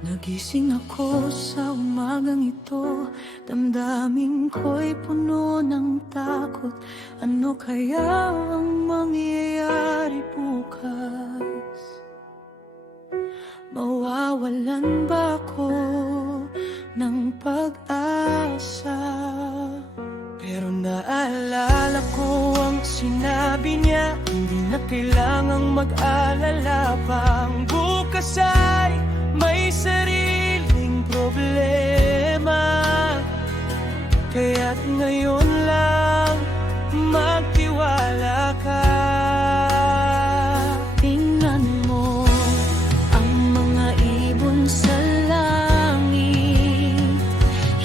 Nagising ako sa umagang ito, damdamin ko'y puno ng takot. Ano kaya ang mangyayari bukas? Mawawalan ba ako ng pag-asa? Pero naalala ko ang sinabi niya, hindi na kailangang mag-alala pang bukas ay may sariling problema. Kaya't ngayon lang magtiwala ka. Tingnan mo ang mga ibon sa langit,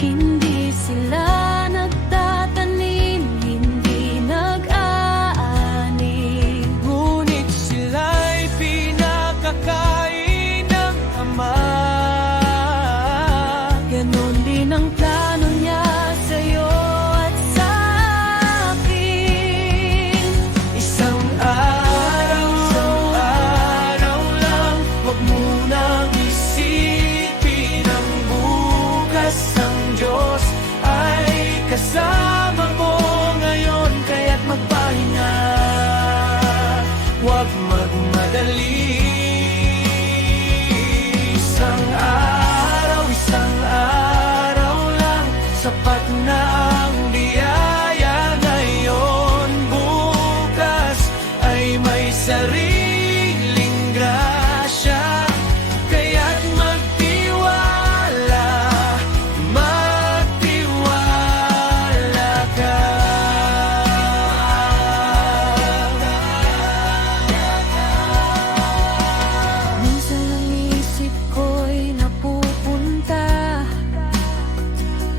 hindi sila nagtatanim, hindi nag-aani, ngunit sila'y pinakakain ng Ama. Ganon din ang plano niya sa'yo at sa akin. Isang araw lang, huwag munang isipin ang bukas. Ang Diyos ay kasama mo ngayon, kaya't magpahinga, huwag magmadali. Isang araw lang, sapat na ang biyaya ngayon. Bukas ay may sariling grasya, kaya't magtiwala, magtiwala ka. Minsan ang isip ko'y napupunta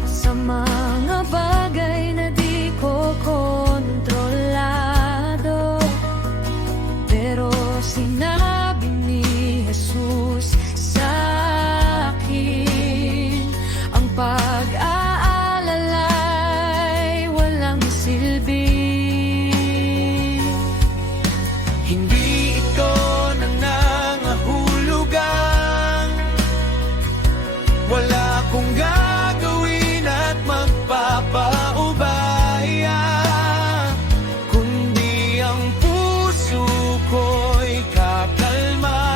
sa mga bagay na di ko kontrolado, pero sinabi ni Jesus sa akin, ang pag-aalala'y walang silbi. Hindi ito nangangahulugan, wala akong gagawin at magpapaubaya, kundi ang puso ko'y kakalma,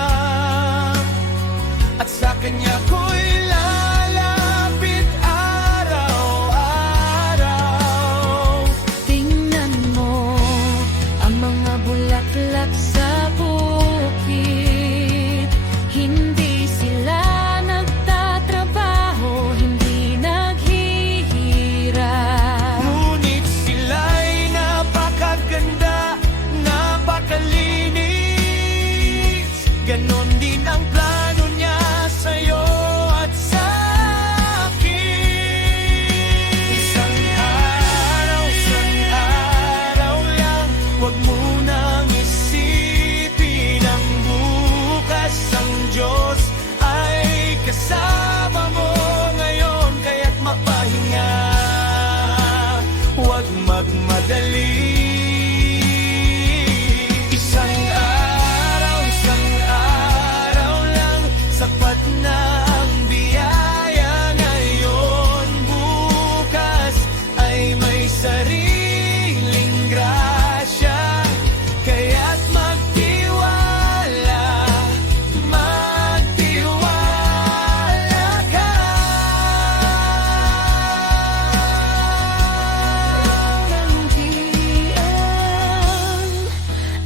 at sa Kanya ko'y lalapit araw-araw. Tingnan mo ang mga bulaklak sa bukid, hindi sila nagtatrabaho, hindi naghihirap, ngunit sila'y napakaganda, napakalinis. Ganon din ang plano niya sa'yo at sa akin. Isang araw lang, huwag munang isipin ang bukas. Ang Diyos ay kasama mo ngayon, kaya't mapahinga, huwag magmadali. Isang araw lang, sapat na ang biyaya ngayon. Bukas ay may sariling grasya, kaya't magtiwala, magtiwala ka.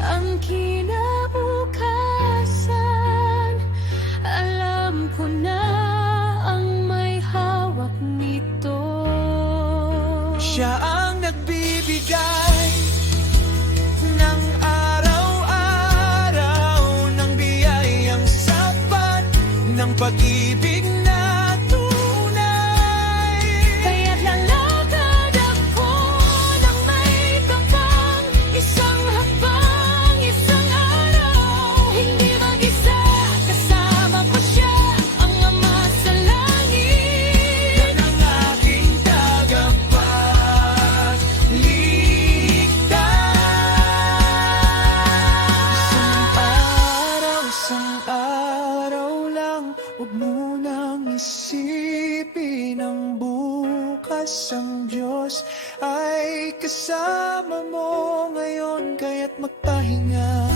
Ang kinabukasan, alam ko na ang may hawak nito. Siya ang nagbibigay ng araw-araw, ng biyayang sapat, ng pag-ibig na tunay. Kaya't lalakad ako ng may kapang, isang hakbang, isang araw, hindi mag-isa, kasama ko siya, ang Ama sa langit. Yan ang aking tagapagligtas. Isang araw lang, Huwag mo nang isipin ang bukas, ang Diyos ay kasama mo ngayon, kaya't magpahinga.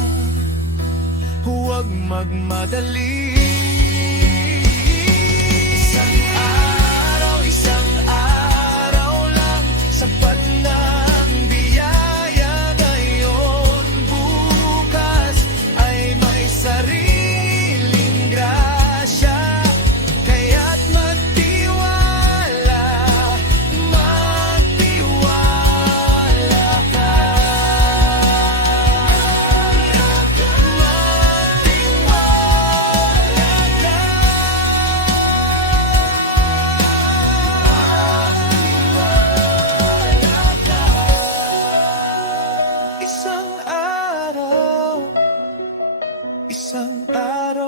Huwag magmadali. Isang araw lang, sapat na ang biyaya ngayon. Bukas ay may sariling grasya, kaya't magtiwala, magtiwala ka. Isang araw